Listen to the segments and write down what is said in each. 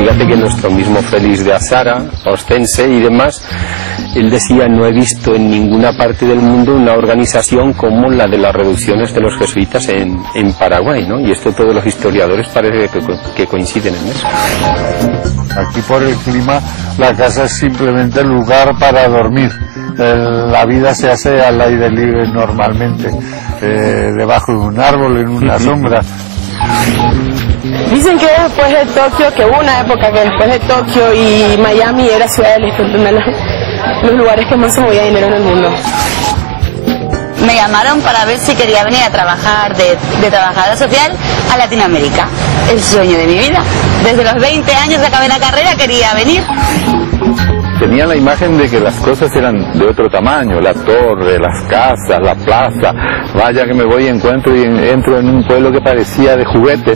Fíjate que nuestro mismo Félix de Azara, ostense y demás, él decía: no he visto en ninguna parte del mundo una organización como la de las reducciones de los jesuitas en Paraguay, ¿no? Y esto todos los historiadores parece que coinciden en eso. Aquí por el clima la casa es simplemente el lugar para dormir. La vida se hace al aire libre normalmente, debajo de un árbol, en una sombra. Dicen que después de Tokio, que hubo una época que después de Tokio y Miami era ciudad de los lugares que más se movía dinero en el mundo. Me llamaron para ver si quería venir a trabajar de trabajadora social a Latinoamérica. El sueño de mi vida. Desde los 20 años que acabé la carrera quería venir. Tenía la imagen de que las cosas eran de otro tamaño, la torre, las casas, la plaza. Vaya que me voy y entro en un pueblo que parecía de juguete.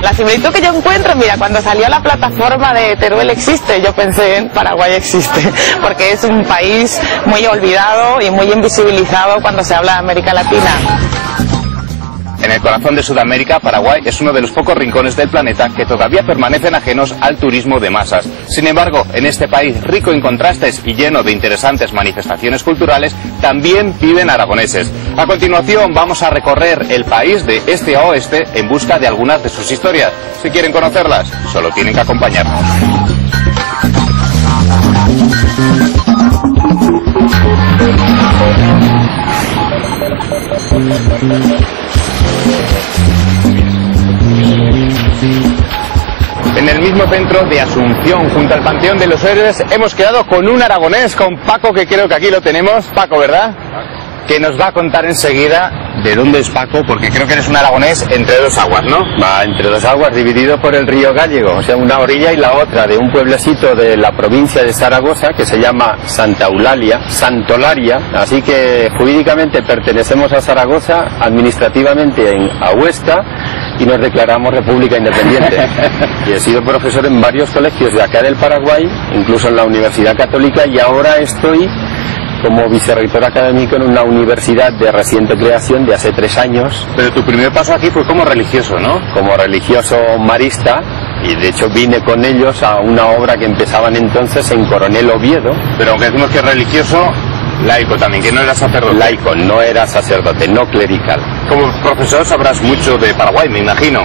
La similitud que yo encuentro, mira, cuando salió la plataforma de Teruel existe, yo pensé en Paraguay existe, porque es un país muy olvidado y muy invisibilizado cuando se habla de América Latina. En el corazón de Sudamérica, Paraguay es uno de los pocos rincones del planeta que todavía permanecen ajenos al turismo de masas. Sin embargo, en este país rico en contrastes y lleno de interesantes manifestaciones culturales, también viven aragoneses. A continuación vamos a recorrer el país de este a oeste en busca de algunas de sus historias. Si quieren conocerlas, solo tienen que acompañarnos. En el mismo centro de Asunción, junto al Panteón de los Héroes, hemos quedado con un aragonés, con Paco, que creo que aquí lo tenemos. Paco, ¿verdad? Que nos va a contar enseguida de dónde es Paco, porque creo que eres un aragonés entre dos aguas, ¿no? Va entre dos aguas, dividido por el río Gállego, o sea, una orilla y la otra, de un pueblecito de la provincia de Zaragoza que se llama Santa Eulalia, Santolaria, así que jurídicamente pertenecemos a Zaragoza, administrativamente a Huesca, y nos declaramos república independiente. Y he sido profesor en varios colegios de acá del Paraguay, incluso en la Universidad Católica, y ahora estoy como vicerrector académico en una universidad de reciente creación de hace 3 años. Pero tu primer paso aquí fue como religioso, ¿no? Como religioso marista, y de hecho vine con ellos a una obra que empezaban entonces en Coronel Oviedo. Pero aunque decimos que es religioso, laico también, que no era sacerdote. Laico, no era sacerdote, no clerical. Como profesor sabrás mucho de Paraguay, me imagino,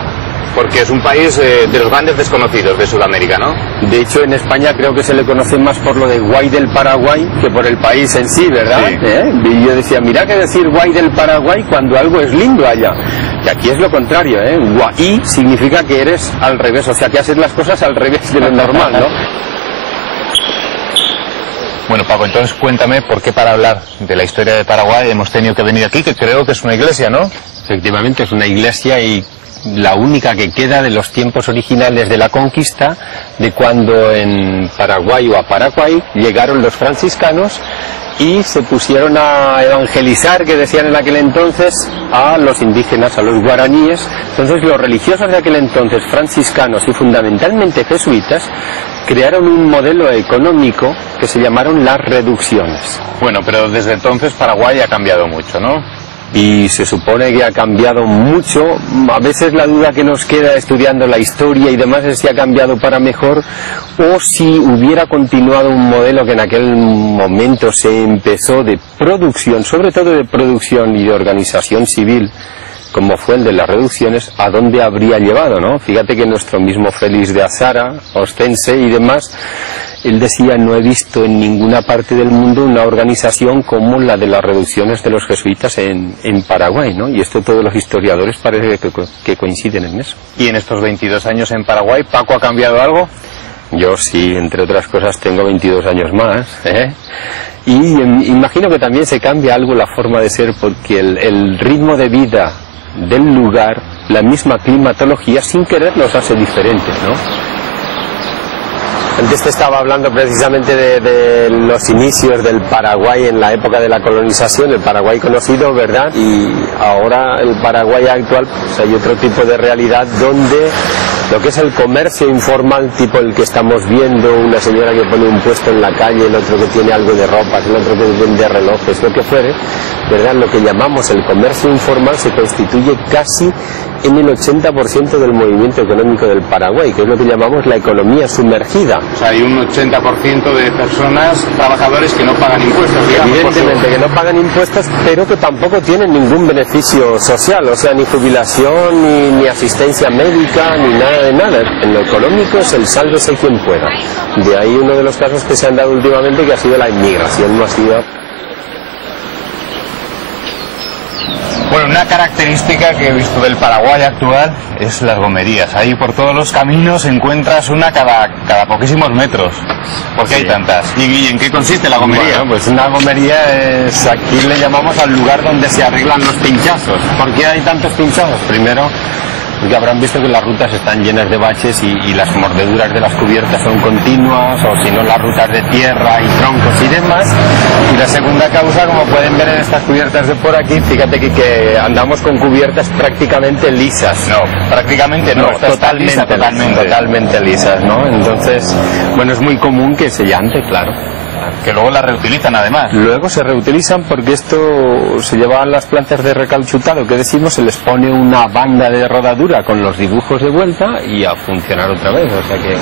porque es un país de los grandes desconocidos de Sudamérica, ¿no? De hecho, en España creo que se le conoce más por lo de Guay del Paraguay que por el país en sí, ¿verdad? Sí. Y yo decía, mira que decir Guay del Paraguay cuando algo es lindo allá. Y aquí es lo contrario, ¿eh? Guay significa que eres al revés, o sea, que haces las cosas al revés de lo normal, ¿no? Bueno, Paco, entonces cuéntame por qué para hablar de la historia de Paraguay hemos tenido que venir aquí, que creo que es una iglesia, ¿no? Efectivamente, es una iglesia y la única que queda de los tiempos originales de la conquista, de cuando en Paraguay o a Paraguay llegaron los franciscanos y se pusieron a evangelizar, que decían en aquel entonces, a los indígenas, a los guaraníes. Entonces los religiosos de aquel entonces, franciscanos y fundamentalmente jesuitas, crearon un modelo económico que se llamaron las reducciones. Bueno, pero desde entonces Paraguay ha cambiado mucho, ¿no? Y se supone que ha cambiado mucho. A veces la duda que nos queda estudiando la historia y demás es si ha cambiado para mejor o si hubiera continuado un modelo que en aquel momento se empezó de producción, sobre todo de producción y de organización civil, como fue el de las reducciones, ¿a dónde habría llevado, no? Fíjate que nuestro mismo Félix de Azara, ostense y demás, él decía: no he visto en ninguna parte del mundo una organización como la de las reducciones de los jesuitas en Paraguay, ¿no? Y esto todos los historiadores parece que coinciden en eso. ¿Y en estos 22 años en Paraguay, Paco, ha cambiado algo? Yo sí, entre otras cosas tengo 22 años más, ¿eh? Y imagino que también se cambia algo la forma de ser, porque el ritmo de vida del lugar, la misma climatología, sin querer los hace diferentes, ¿no? Antes te estaba hablando precisamente de los inicios del Paraguay en la época de la colonización, el Paraguay conocido, ¿verdad? Y ahora el Paraguay actual, pues hay otro tipo de realidad donde lo que es el comercio informal, tipo el que estamos viendo, una señora que pone un puesto en la calle, el otro que tiene algo de ropas, el otro que vende relojes, lo que fuere, ¿verdad? Lo que llamamos el comercio informal se constituye casi en el 80% del movimiento económico del Paraguay, que es lo que llamamos la economía sumergida. O sea, hay un 80% de personas, trabajadores que no pagan impuestos, digamos. Evidentemente que no pagan impuestos, pero que tampoco tienen ningún beneficio social, o sea, ni jubilación, ni asistencia médica, ni nada de nada. En lo económico es el sálvese quien pueda. De ahí uno de los casos que se han dado últimamente, que ha sido la inmigración masiva. Bueno, una característica que he visto del Paraguay actual es las gomerías. Ahí por todos los caminos encuentras una cada poquísimos metros. ¿Por qué hay tantas? ¿Y en qué consiste la gomería? Bueno, pues una gomería es, aquí le llamamos al lugar donde se arreglan los pinchazos. ¿Por qué hay tantos pinchazos? Primero, porque habrán visto que las rutas están llenas de baches y las mordeduras de las cubiertas son continuas, o si no las rutas de tierra y troncos y demás. Y la segunda causa, como pueden ver en estas cubiertas de por aquí, fíjate que andamos con cubiertas prácticamente lisas. No, prácticamente no, totalmente lisas, ¿no? Entonces, bueno, es muy común que se llante, claro. Que luego las reutilizan además. Luego se reutilizan porque esto se lleva a las plantas de recauchutado, que decimos, se les pone una banda de rodadura con los dibujos de vuelta y a funcionar otra vez, o sea que...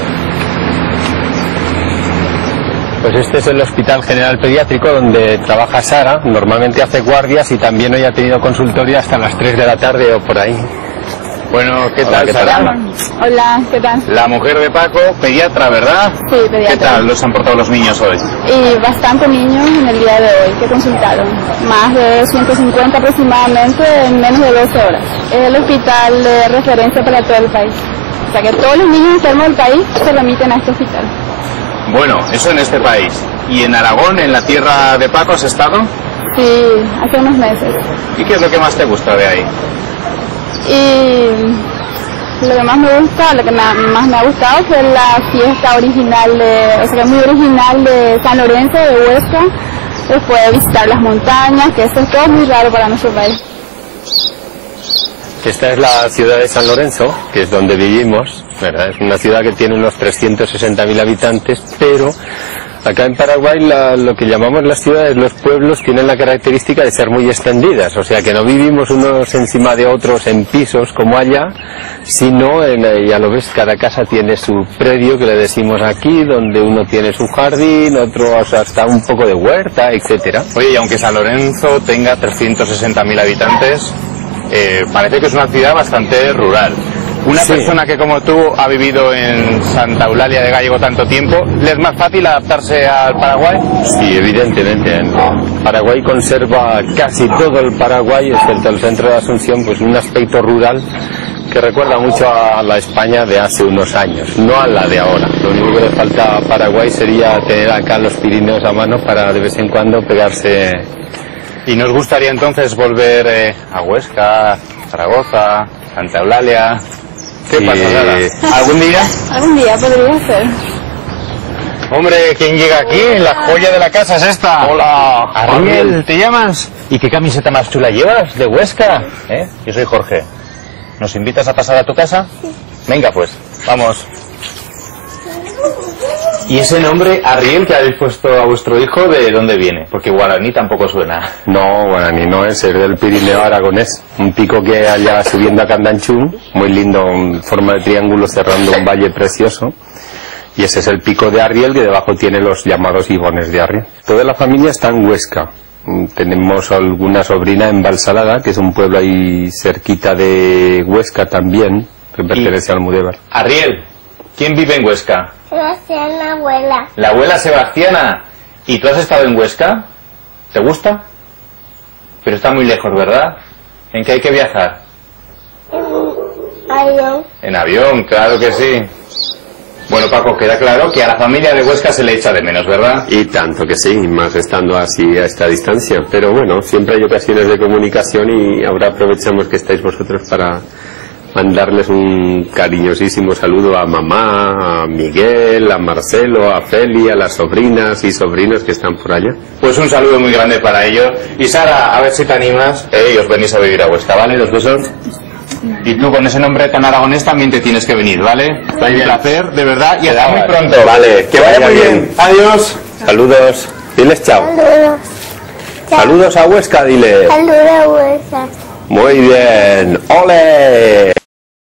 Pues este es el Hospital General Pediátrico donde trabaja Sara, normalmente hace guardias y también hoy ha tenido consultorio hasta las 3 de la tarde o por ahí. Bueno, ¿qué tal, Sara? Hola, ¿qué tal? La mujer de Paco, pediatra, ¿verdad? Sí, pediatra. ¿Qué tal los han portado los niños hoy? Y bastante niños en el día de hoy que consultaron. Más de 150 aproximadamente en menos de 12 horas. Es el hospital de referencia para todo el país. O sea que todos los niños enfermos del país se remiten a este hospital. Bueno, eso en este país. ¿Y en Aragón, en la tierra de Paco, has estado? Sí, hace unos meses. ¿Y qué es lo que más te gusta de ahí? Y lo que más me gusta, lo que más me ha gustado fue la fiesta original o sea que muy original de San Lorenzo de Huesca, después de visitar las montañas, que eso es todo muy raro para nuestro país. Esta es la ciudad de San Lorenzo, que es donde vivimos, ¿verdad? Es una ciudad que tiene unos 360.000 habitantes, pero acá en Paraguay lo que llamamos las ciudades, los pueblos, tienen la característica de ser muy extendidas, o sea que no vivimos unos encima de otros en pisos como allá, sino, ya lo ves, cada casa tiene su predio, que le decimos aquí, donde uno tiene su jardín, otro, o sea, hasta un poco de huerta, etcétera. Oye, y aunque San Lorenzo tenga 360.000 habitantes, parece que es una ciudad bastante rural. Una persona que como tú ha vivido en Santa Eulalia de Gállego tanto tiempo, ¿le es más fácil adaptarse al Paraguay? Sí, evidentemente. Paraguay conserva casi todo el Paraguay, excepto el centro de Asunción, pues un aspecto rural que recuerda mucho a la España de hace unos años, no a la de ahora. Lo único que le falta a Paraguay sería tener acá los Pirineos a mano para de vez en cuando pegarse. ¿Y nos gustaría entonces volver a Huesca, Zaragoza, Santa Eulalia? ¿Qué pasa, Sara? ¿Algún día? Algún día podría ser. Hombre, ¿quién llega aquí? La joya de la casa es esta. Hola, Ariel, ¿te llamas? ¿Y qué camiseta más chula llevas? ¿De Huesca? Yo soy Jorge. ¿Nos invitas a pasar a tu casa? Sí. Venga pues, vamos. ¿Y ese nombre, Ariel, que habéis puesto a vuestro hijo, de dónde viene? Porque guaraní tampoco suena. No, guaraní no es del Pirineo aragonés. Un pico que allá subiendo a Candanchú, muy lindo, en forma de triángulo cerrando un valle precioso. Y ese es el pico de Arriel, que debajo tiene los llamados ibones de Arriel. Toda la familia está en Huesca. Tenemos alguna sobrina en Valsalada, que es un pueblo ahí cerquita de Huesca también, que pertenece al Almudévar. Arriel, ¿quién vive en Huesca? Sebastián, la abuela. La abuela Sebastiana. ¿Y tú has estado en Huesca? ¿Te gusta? Pero está muy lejos, ¿verdad? ¿En qué hay que viajar? En avión. En avión, claro que sí. Bueno, Paco, queda claro que a la familia de Huesca se le echa de menos, ¿verdad? Y tanto que sí, más estando así a esta distancia. Pero bueno, siempre hay ocasiones de comunicación y ahora aprovechamos que estáis vosotros para mandarles un cariñosísimo saludo a mamá, a Miguel, a Marcelo, a Feli, a las sobrinas y sobrinos que están por allá. Pues un saludo muy grande para ellos. Y Sara, a ver si te animas y os venís a vivir a Huesca, ¿vale? Los besos. Y tú con ese nombre tan aragonés también te tienes que venir, ¿vale? Un placer, de verdad, y hasta muy pronto. Vale, que vaya muy bien. Adiós. Saludos. Diles chao. Saludos. Saludos a Huesca, dile. Saludos, Huesca. Muy bien. ¡Ole!